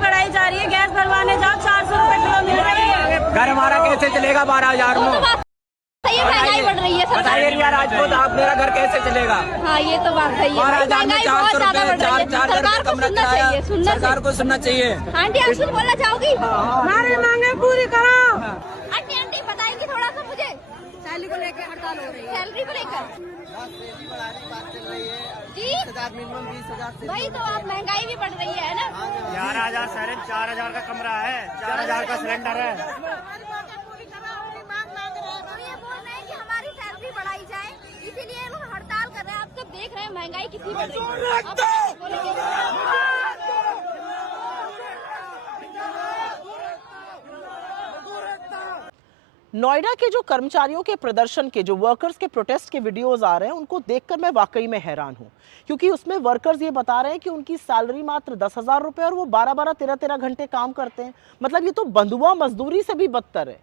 बढ़ाई जा रही है, गैस भरवाने जाओ 400 रुपए किलो मिल रही है। घर हमारा कैसे चलेगा 12,000 में? महंगाई बढ़ रही है बताइए रिया राजपूत, आप मेरा घर कैसे चलेगा? हाँ ये तो बात सही है। 12,000 में 400 रुपए, 4,000 कमरा किराया, सरकार को सुनना चाहिए। आंटी आप कुछ बोलना चाहोगी? हमारी मांगे पूरी करो। आंटी आंटी बताएंगी थोड़ा सा मुझे सैलरी को लेकर हड़ताल हो रही है। सैलरी को लेकर जी मिनिमम 20,000 वही तो आप महंगाई भी बढ़ रही है ना। 11,000 सैलरी, 4,000 का कमरा है, 4,000 का सिलेंडर है। ये बोल रहे हैं कि हमारी सैलरी बढ़ाई जाए, इसीलिए लोग हड़ताल कर रहे हैं। आप सब देख रहे हैं महंगाई कितनी बढ़ रही है। नोएडा के जो कर्मचारियों के प्रदर्शन के, जो वर्कर्स के प्रोटेस्ट के वीडियोस आ रहे हैं, उनको देखकर मैं वाकई में हैरान हूं, क्योंकि उसमें वर्कर्स ये बता रहे हैं कि उनकी सैलरी मात्र 10,000 रुपए और वो 12-12, 13-13 घंटे काम करते हैं। मतलब ये तो बंधुआ मजदूरी से भी बदतर है।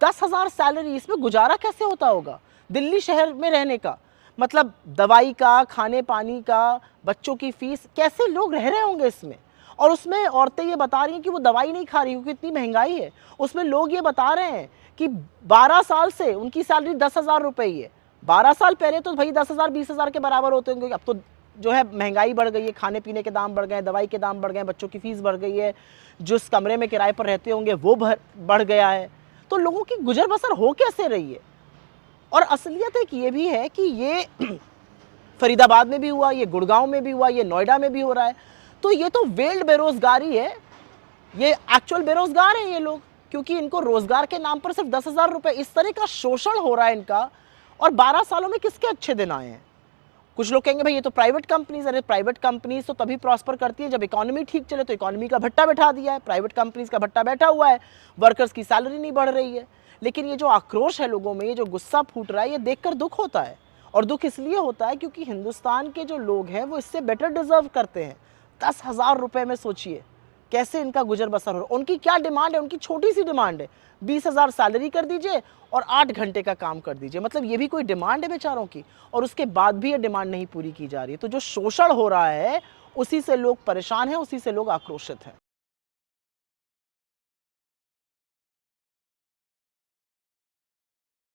10,000 सैलरी, इसमें गुजारा कैसे होता होगा दिल्ली शहर में रहने का? मतलब दवाई का, खाने पानी का, बच्चों की फीस, कैसे लोग रह रहे होंगे इसमें? और उसमें औरतें ये बता रही हैं कि वो दवाई नहीं खा रही क्योंकि इतनी महंगाई है। उसमें लोग ये बता रहे हैं कि 12 साल से उनकी सैलरी 10,000 रुपए ही है। 12 साल पहले तो भाई 10,000 20,000 के बराबर होते होंगे। अब तो जो है महंगाई बढ़ गई है, खाने पीने के दाम बढ़ गए, दवाई के दाम बढ़ गए, बच्चों की फीस बढ़ गई है, जिस कमरे में किराए पर रहते होंगे वो बढ़ गया है। तो लोगों की गुजर बसर हो कैसे रही है? और असलियत एक ये भी है कि ये फरीदाबाद में भी हुआ, ये गुड़गांव में भी हुआ, ये नोएडा में भी हो रहा है। तो ये तो वेल्ड बेरोजगारी है, ये एक्चुअल बेरोजगार हैं ये लोग, क्योंकि इनको रोजगार के नाम पर सिर्फ 10,000 रुपए, इस तरह का शोषण हो रहा है इनका। और 12 सालों में किसके अच्छे दिन आए हैं? कुछ लोग कहेंगे भाई ये तो प्राइवेट कंपनीज, अरे प्राइवेट कंपनीज तो तभी प्रॉस्पर करती है जब इकोनॉमी ठीक चले। तो इकोनॉमी का भट्टा बैठा दिया है, प्राइवेट कंपनीज का भट्टा बैठा हुआ है, वर्कर्स की सैलरी नहीं बढ़ रही है। लेकिन ये जो आक्रोश है लोगों में, ये जो गुस्सा फूट रहा है, ये देखकर दुख होता है। और दुख इसलिए होता है क्योंकि हिंदुस्तान के जो लोग हैं वो इससे बेटर डिजर्व करते हैं। 10,000 रुपए में सोचिए कैसे इनका गुजर बसर हो रहा है। उनकी क्या डिमांड है? उनकी छोटी सी डिमांड है, 20,000 सैलरी कर दीजिए और 8 घंटे का काम कर दीजिए। मतलब ये भी कोई डिमांड है बेचारों की? और उसके बाद भी ये डिमांड नहीं पूरी की जा रही है। तो जो शोषण हो रहा है उसी से लोग परेशान हैं, उसी से लोग आक्रोशित हैं।